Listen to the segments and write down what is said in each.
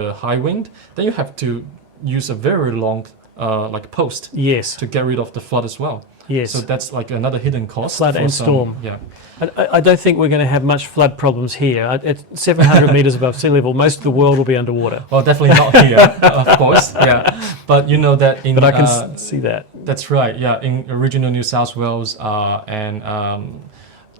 a high wind, then you have to use a very long like post Yes. to get rid of the flood as well. Yes. So that's like another hidden cost. Flood for and some- storm. Yeah. I don't think we're going to have much flood problems here. At 700 meters above sea level, most of the world will be underwater. Well, definitely not here, of course. Yeah. But you know that in. But I can see that. That's right. Yeah. In regional New South Wales and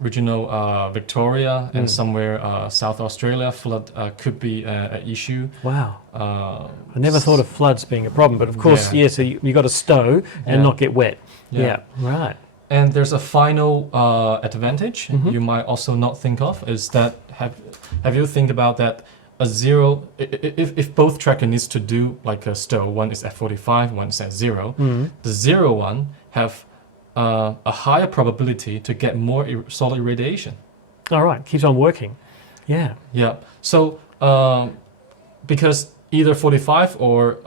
regional Victoria and somewhere South Australia, flood could be an issue. Wow. I never thought of floods being a problem, but of course, Yeah. yes, so you got to stow and Yeah. not get wet. Yeah. Yeah, right. And there's a final advantage Mm-hmm. you might also not think of is that have you think about that a zero if both tracker needs to do like a stow, one is at 45, one is at 0, Mm-hmm. the 0 one have a higher probability to get more solar irradiation. All right, keeps on working. Yeah. Yeah. So because either 45 or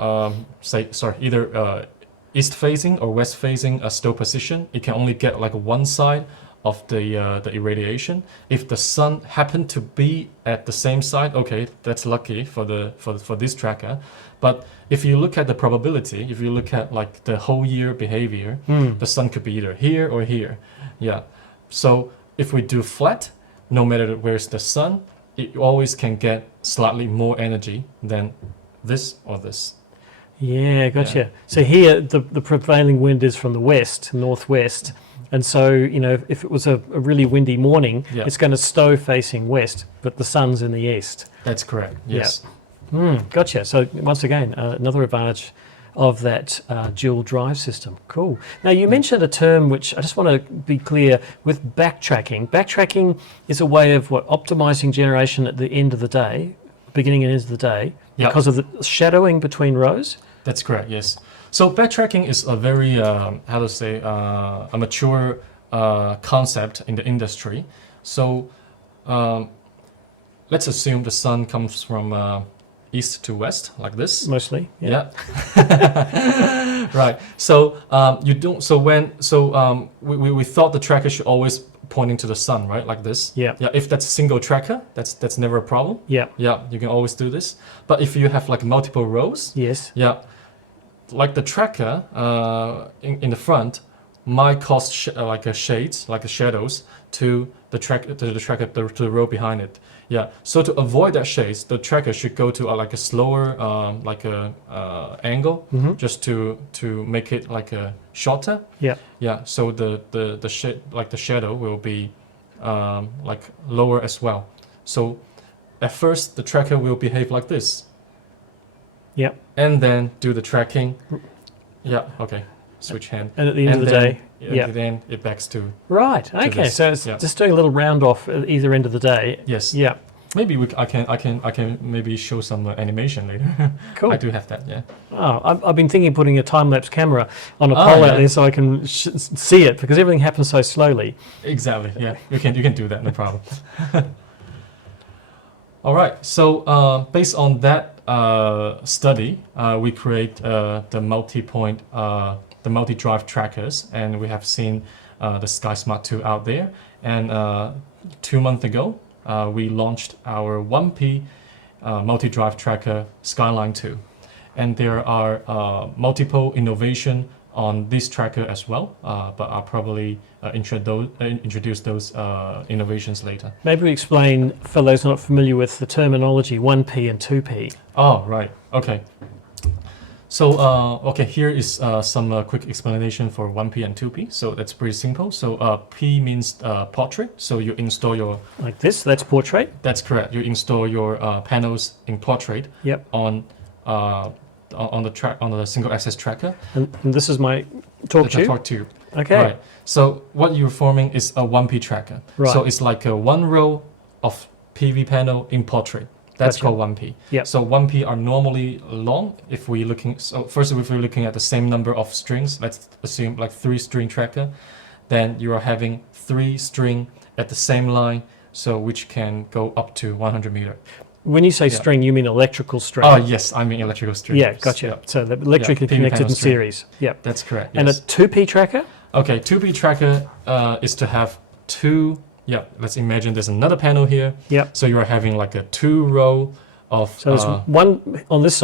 either east facing or west facing a stow position, it can only get like one side of the irradiation. If the sun happened to be at the same side, okay, that's lucky for this tracker. But if you look at the probability, if you look at like the whole year behavior, the sun could be either here or here. Yeah. So if we do flat, no matter where's the sun, it always can get slightly more energy than this or this. Yeah, gotcha. Yeah. So here, the prevailing wind is from the west, northwest. And so, you know, if it was a really windy morning, Yeah. it's going to stow facing west, but the sun's in the east. That's correct. Yes. Gotcha. So once again, another advantage of that dual drive system. Cool. Now you mentioned a term which I just want to be clear with backtracking. Backtracking is a way of optimizing generation at the end of the day, beginning and end of the day, Yeah. because of the shadowing between rows. That's correct, yes. So backtracking is a very, a mature concept in the industry. So let's assume the sun comes from east to west, like this. Mostly. Yeah. Right. So you don't. So we thought the tracker should always pointing to the sun, right? Like this. Yeah. Yeah. If that's a single tracker, that's never a problem. Yeah. Yeah. You can always do this. But if you have like multiple rows, Yes. yeah, like the tracker in the front might cause like a shades, like a shadows to the tracker to the row behind it. Yeah. So to avoid that shades, the tracker should go to like a slower angle, just to make it like a shorter. Yeah. Yeah. So the shade like the shadow will be like lower as well. So at first the tracker will behave like this. Yeah. And then do the tracking. Yeah. Okay. Switch hand. And at the end of the day, yeah. Then it backs to. Right. Okay. this. So it's Yeah. just doing a little round off at either end of the day. Yes. Yeah. Maybe I can maybe show some animation later. Cool. I do have that. Yeah. Oh, I've been thinking of putting a time-lapse camera on a Oh, pole yeah. out there so I can see it, because everything happens so slowly. Exactly. Yeah. You can do that. No problem. All right. So based on that study, we create the multi-point, the multi-drive trackers, and we have seen the SkySmart 2 out there. And 2 months ago, we launched our 1P multi-drive tracker Skyline 2. And there are multiple innovation on this tracker as well, but I'll probably introduce those innovations later. Maybe we explain for those not familiar with the terminology 1P and 2P. Oh, right. Okay. So, okay, here is some quick explanation for 1P and 2P. So that's pretty simple. So P means portrait. So you install your... Like this, that's portrait. That's correct. You install your panels in portrait Yep. on the single axis tracker. And this is my torque The tube. torque tube. Okay. Right. So what you're forming is a 1P tracker. Right. So it's like a one row of PV panel in portrait. That's Gotcha. called 1P. Yep. So 1P are normally long. If we're looking, so first if we're looking at the same number of strings, let's assume like 3-string tracker, then you are having 3 string at the same line, so which can go up to 100 meter. When you say Yeah. string, you mean electrical string. Oh yes, I mean electrical string. Yeah, gotcha. Yep. So the electrically PV connected panel in string. series. Yep. That's correct. And a Yes. 2P tracker? Okay, 2P tracker is to have 2. Yeah, let's imagine there's another panel here. Yep. So you are having like a 2 row of So there's one on this side.